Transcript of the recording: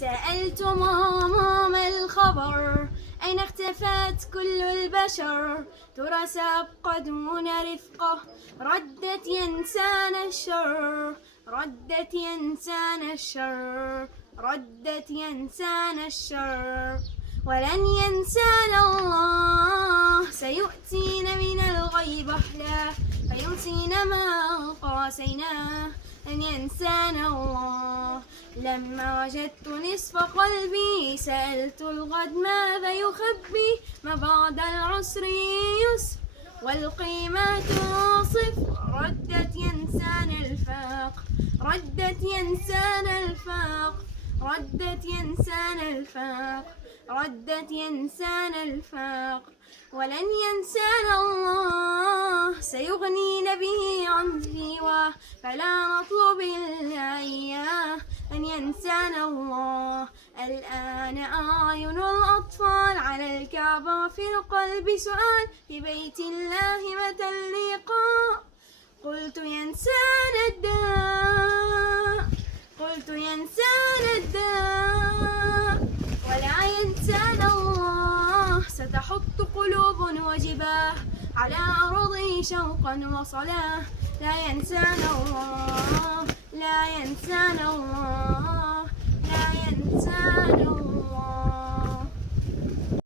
سألت ماما ما الخبر، أين اختفت كل البشر؟ ترى سأبقى دون رفقة. ردت ينسان الشر، ردت ينسان الشر، ردت ينسان الشر. ولن ينسانا الله، سيؤتينا من الغيب أحلى، فينسينا ما قاسيناه. لن ينسانا الله. لما وجدت نصف قلبي سألت الغد ماذا يخبي، ما بعد العسر يسر والقيمة صفر. ردت ينسان الفاق، ردت ينسان الفاق، ردت ينسان الفاق، ردت ينسان الفاق. ولن ينسانا الله، سيغنينا به عن سواه، فلا نطلب إلا إياه. لن ينسانا الله. الآن أعين الأطفال على الكعبة، في القلب سؤال في بيت الله متى اللقاء. قلت ينسانا الداء، قلت ينسانا الداء، ولا ينسانا الله. ستحط قلوب وجباه على أرضه شوقا وصلاه. لا ينسانا الله، لا ينسانا الله، لا ينسانا الله.